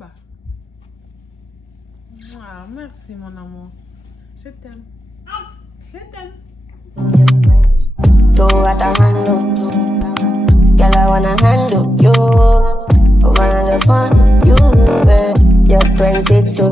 bas. Ah, merci mon amour. Je t'aime. Je t'aime. So at a handle, girl I wanna handle you. Woman the fun, you're 22.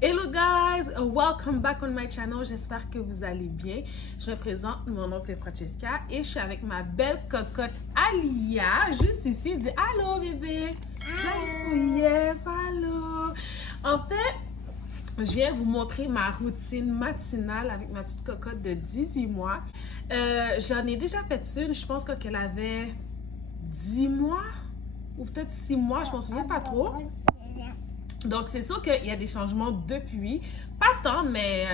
Hello guys, welcome back on my channel. J'espère que vous allez bien. Je me présente, mon nom c'est Francesca et je suis avec ma belle cocotte Alia, juste ici. Dis allô bébé. Allô. Yes, allô. En fait, je viens vous montrer ma routine matinale avec ma petite cocotte de 18 mois. J'en ai déjà fait une, je pense qu'elle avait 10 mois ou peut-être 6 mois, je m'en souviens pas trop. Donc, c'est sûr qu'il y a des changements depuis. Pas tant, mais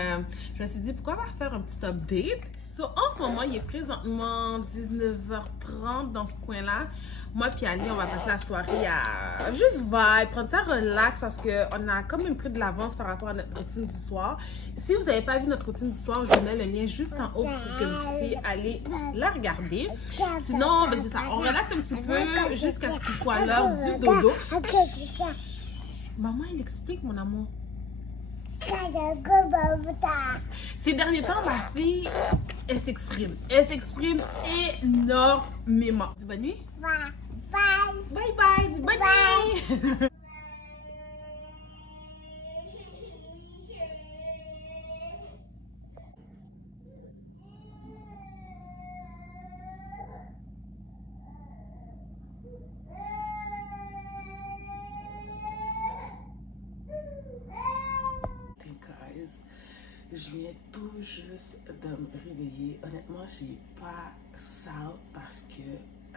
je me suis dit, pourquoi pas faire un petit update? En ce moment, il est présentement 19h30 dans ce coin-là. Moi puis Ali, on va passer la soirée à juste vibe, prendre ça relax parce qu'on a quand même pris de l'avance par rapport à notre routine du soir. Si vous n'avez pas vu notre routine du soir, je vous mets le lien juste en haut pour que vous puissiez aller la regarder. Sinon, ben c'est ça, on relaxe un petit peu jusqu'à ce qu'il soit l'heure du dodo. Maman, elle explique, mon amour. Ces derniers temps, ma fille, elle s'exprime. Elle s'exprime énormément. Dis bonne nuit. Bye bye. Bye bye. Dis bonne nuit. Je viens tout juste de me réveiller. Honnêtement, j'ai pas ça parce que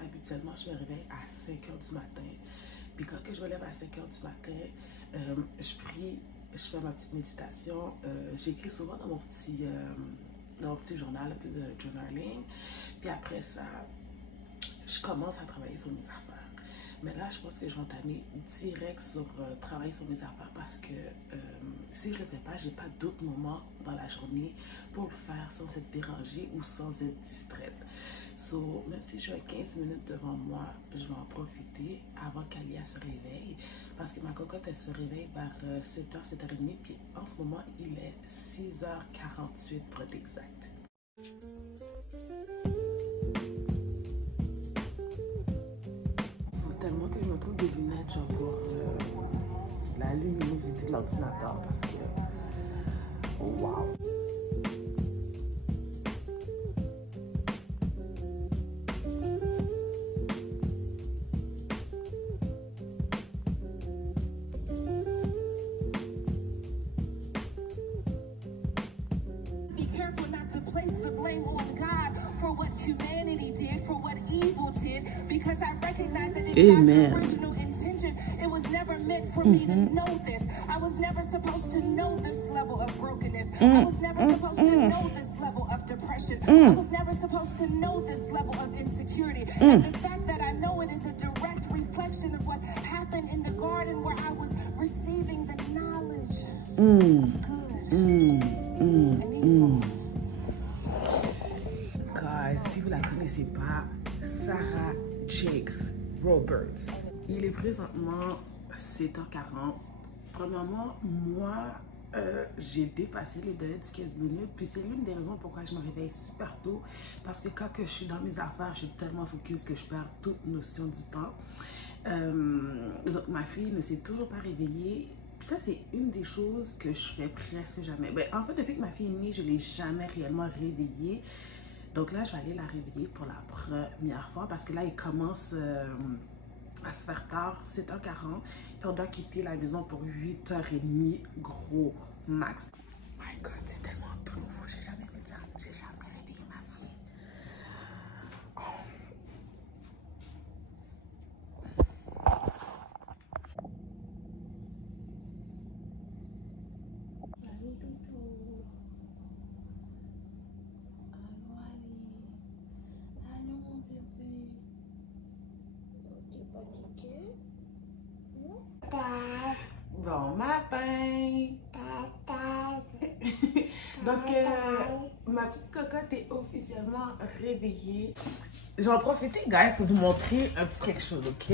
habituellement, je me réveille à 5 h du matin. Puis quand que je me lève à 5 h du matin, je prie, je fais ma petite méditation. J'écris souvent dans mon petit journal, un peu de journaling. Puis après ça, je commence à travailler sur mes affaires. Mais là, je pense que je vais entamer direct sur travailler sur mes affaires parce que si je ne le fais pas, je n'ai pas d'autres moments dans la journée pour le faire sans être dérangée ou sans être distraite. Même si j'ai 15 minutes devant moi, je vais en profiter avant qu'Alia se réveille parce que ma cocotte, elle se réveille vers 7 h, 7h30. Puis en ce moment, il est 6 h 48 pour être exact. Tellement que je me trouve des lunettes genre pour la luminosité de l'ordinateur parce que wow. Be careful not to place the blame on God for what humanity did, for what evil did, because I recognize that in God's original intention, it was never meant for me to know this. I was never supposed to know this level of brokenness. I was never supposed to know this level of depression. I was never supposed to know this level of insecurity. And the fact that I know it is a direct reflection of what happened in the garden where I was receiving the knowledge of good and evil. Guys, si vous la connaissez pas, Sarah Jakes Roberts. Il est présentement 7 h 40. Premièrement, moi, j'ai dépassé les délais du 15 minutes. Puis c'est l'une des raisons pourquoi je me réveille super tôt. Parce que quand je suis dans mes affaires, je suis tellement focus que je perds toute notion du temps. Donc ma fille ne s'est toujours pas réveillée. Puis ça, c'est une des choses que je fais presque jamais. Ben, en fait, depuis que ma fille est née, je ne l'ai jamais réellement réveillée. Donc là, je vais aller la réveiller pour la première fois parce que là, il commence à se faire tard, 7 h 40. Puis on doit quitter la maison pour 8 h 30, gros max. My God, c'est tellement tout nouveau. J'ai jamais fait ça. J'ai jamais réveillé ma fille. Oh. Allô, Toto. Allô, mon bébé. T'es fatigué? Bon matin. Donc, ma petite cocotte est officiellement réveillée. Je vais en profiter, guys, pour vous montrer un petit quelque chose, ok?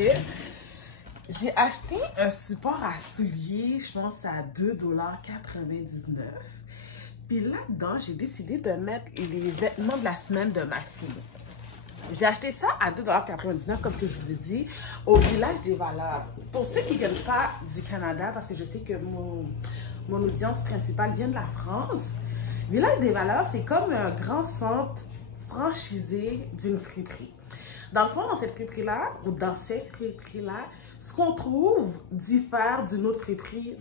J'ai acheté un support à souliers, je pense à 2,99 $. Puis là-dedans, j'ai décidé de mettre les vêtements de la semaine de ma fille. J'ai acheté ça à 2,99 $, comme que je vous ai dit, au Village des Valeurs. Pour ceux qui ne viennent pas du Canada, parce que je sais que mon audience principale vient de la France, Village des Valeurs, c'est comme un grand centre franchisé d'une friperie. Dans le fond, dans cette friperie-là, ou dans ces friperies-là, ce qu'on trouve diffère d'une autre friperie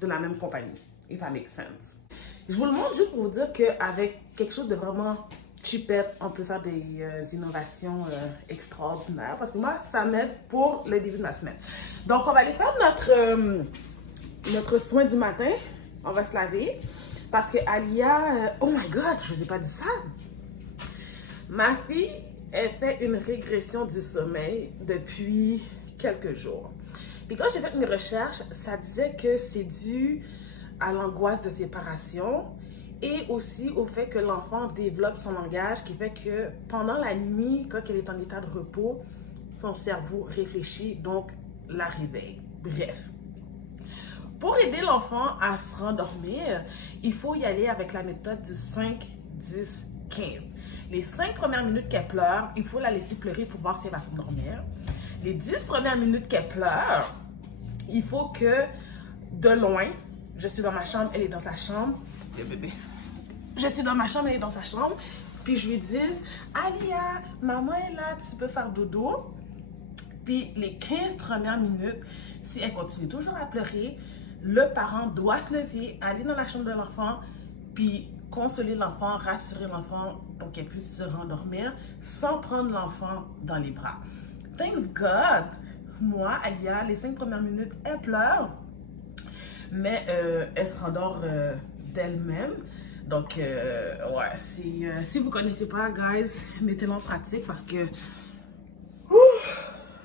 de la même compagnie, if that makes sense. Je vous le montre juste pour vous dire qu'avec quelque chose de vraiment cheapette, on peut faire des innovations extraordinaires. Parce que moi, ça m'aide pour le début de ma semaine. Donc, on va aller faire notre soin du matin. On va se laver. Parce que Alia... oh my God, je vous ai pas dit ça. Ma fille, elle fait une régression du sommeil depuis quelques jours. Puis quand j'ai fait une recherche, ça disait que c'est dû à l'angoisse de séparation et aussi au fait que l'enfant développe son langage, qui fait que pendant la nuit, quand elle est en état de repos, son cerveau réfléchit, donc la réveille. Bref. Pour aider l'enfant à se rendormir, il faut y aller avec la méthode du 5, 10, 15. Les 5 premières minutes qu'elle pleure, il faut la laisser pleurer pour voir si elle va s'endormir. Les 10 premières minutes qu'elle pleure, il faut que de loin, je suis dans ma chambre, elle est dans sa chambre. Le bébé. Je suis dans ma chambre, elle est dans sa chambre. Puis je lui dis, Alia, maman est là, tu peux faire dodo. Puis les 15 premières minutes, si elle continue toujours à pleurer, le parent doit se lever, aller dans la chambre de l'enfant, puis consoler l'enfant, rassurer l'enfant pour qu'elle puisse se rendormir sans prendre l'enfant dans les bras. Thanks God, moi, Alia, les 5 premières minutes, elle pleure, mais elle se rendort d'elle-même. Donc, ouais, si vous ne connaissez pas, guys, mettez-le en pratique parce que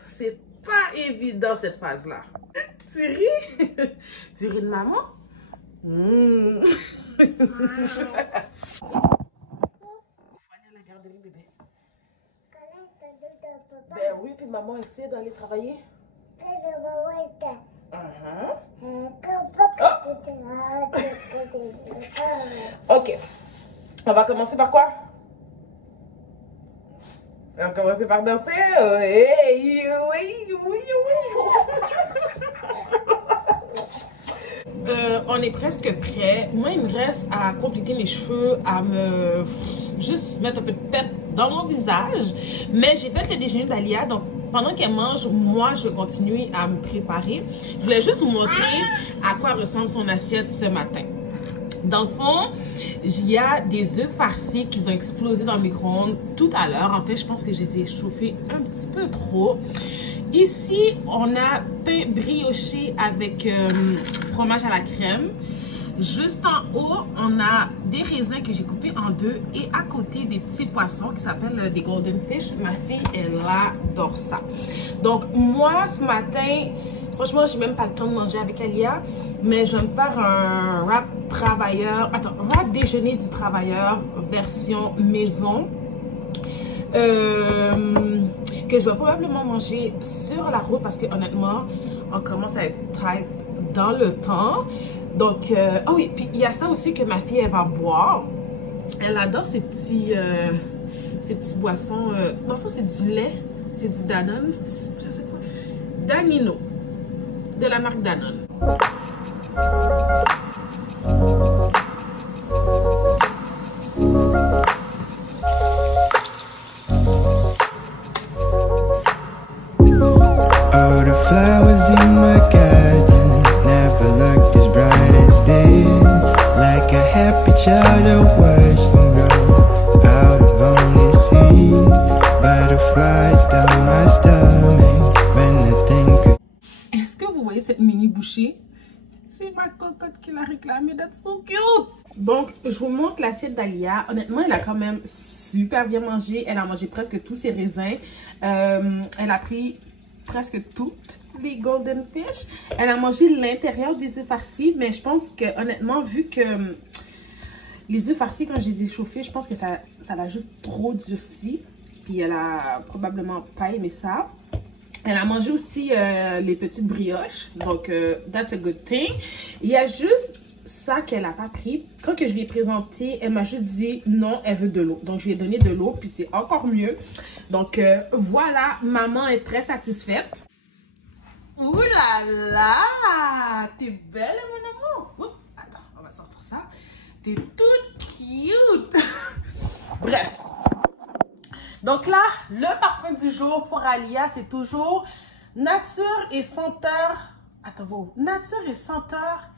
c'est pas évident cette phase-là. Tu ris? Tu ris de maman? Faut aller à la garderie, bébé. Ben oui, puis maman essaie d'aller travailler. Ok. On va commencer par quoi? On va commencer par danser? Oui, oui, oui, oui. On est presque prêt. Moi, il me reste à compléter mes cheveux, à me juste mettre un peu de pep dans mon visage. Mais j'ai fait le déjeuner d'Alia, donc pendant qu'elle mange, moi, je vais continuer à me préparer. Je voulais juste vous montrer à quoi ressemble son assiette ce matin. Dans le fond, il y a des œufs farcis qui ont explosé dans le micro-ondes tout à l'heure. En fait, je pense que je les ai chauffés un petit peu trop. Ici, on a pain brioché avec fromage à la crème. Juste en haut, on a des raisins que j'ai coupés en deux. Et à côté, des petits poissons qui s'appellent des golden fish. Ma fille, elle adore ça. Donc, moi, ce matin, franchement, j'ai même pas le temps de manger avec Alia. Mais je vais me faire un wrap travailleur. Attends, wrap déjeuner du travailleur version maison. Que je vais probablement manger sur la route parce que honnêtement, on commence à être tight dans le temps. Donc, oh oui, puis il y a ça aussi que ma fille, elle va boire. Elle adore ces petits boissons. Dans le fond, c'est du lait, c'est du Danone. Ça c'est quoi? Danino, de la marque Danone. All the flowers in my garden never looked as bright as this. Like a happy child I watched them grow out of only seeds. Butterflies down my stomach when I think of... Est-ce que vous voyez cette mini bouchée? C'est ma cocotte qui l'a réclamé, that's so cute! Donc, je vous montre l'assiette d'Alia. Honnêtement, elle a quand même super bien mangé. Elle a mangé presque tous ses raisins. Elle a pris presque toutes les golden fish. Elle a mangé l'intérieur des œufs farcis, mais je pense que honnêtement, vu que les œufs farcis, quand je les ai chauffés, je pense que ça l'a juste trop durci. Puis elle a probablement pas aimé ça. Elle a mangé aussi les petites brioches. Donc, that's a good thing. Il y a juste ça qu'elle n'a pas pris. Quand que je lui ai présenté, elle m'a juste dit non, elle veut de l'eau. Donc, je lui ai donné de l'eau, puis c'est encore mieux. Donc, voilà, maman est très satisfaite. Ouh là là! T'es belle, mon amour! Oups, attends, on va sortir ça. T'es toute cute! Bref. Donc là, le parfum du jour pour Alia, c'est toujours nature et senteur. Attends, wow. Nature et senteur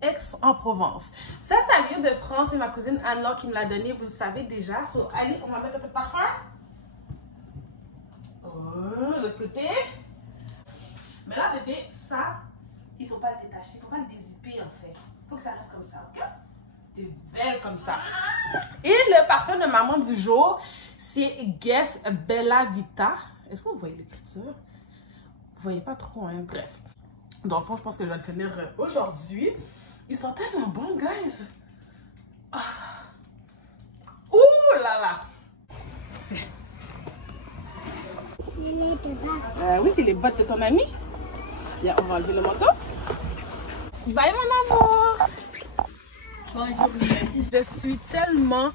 Aix-en-Provence. Ça vient de France. C'est ma cousine Anna qui me l'a donné. Vous le savez déjà. So, allez, on va mettre un peu de parfum. Oh, le côté. Mais là, bébé, ça, il ne faut pas le détacher. Il ne faut pas le dézipper, en fait. Il faut que ça reste comme ça, ok? T'es belle comme ça. Et le parfum de maman du jour, c'est Guess Bella Vita. Est-ce que vous voyez l'écriture? Vous voyez pas trop, hein? Bref. Dans le fond, je pense que je vais le finir aujourd'hui. Ils sont tellement bons, guys. Ah. Ouh là là. Oui, c'est les bottes de ton ami. Bien, on va enlever le manteau. Bye, mon amour. Bonjour. Je suis tellement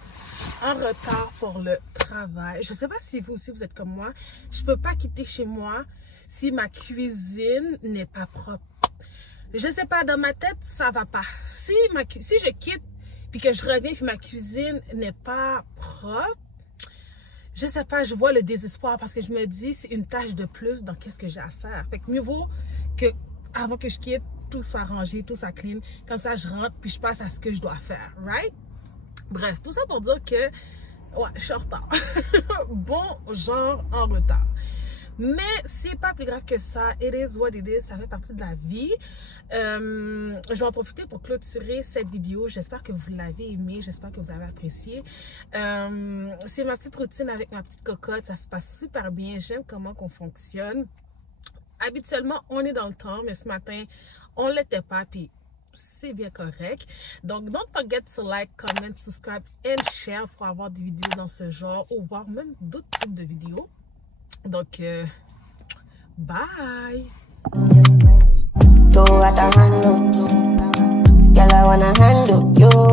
en retard pour le travail. Je ne sais pas si vous aussi vous êtes comme moi. Je ne peux pas quitter chez moi si ma cuisine n'est pas propre. Je ne sais pas, dans ma tête, ça ne va pas. Si je quitte puis que je reviens puis ma cuisine n'est pas propre, je ne sais pas, je vois le désespoir parce que je me dis c'est une tâche de plus dans qu'est-ce que j'ai à faire. Fait que mieux vaut que avant que je quitte, tout soit rangé, tout soit clean. Comme ça, je rentre puis je passe à ce que je dois faire, right? Bref, tout ça pour dire que, ouais, je suis en retard. Bon genre en retard. Mais c'est pas plus grave que ça. It is what it is. Ça fait partie de la vie. Je vais en profiter pour clôturer cette vidéo. J'espère que vous l'avez aimé. J'espère que vous avez apprécié. C'est ma petite routine avec ma petite cocotte. Ça se passe super bien. J'aime comment qu'on fonctionne. Habituellement, on est dans le temps, mais ce matin, on l'était pas. Puis c'est bien correct. Donc, don't forget to like, comment, subscribe and share pour avoir des vidéos dans ce genre ou voir même d'autres types de vidéos. Donc, bye! Two at a handle, girl I wanna handle you.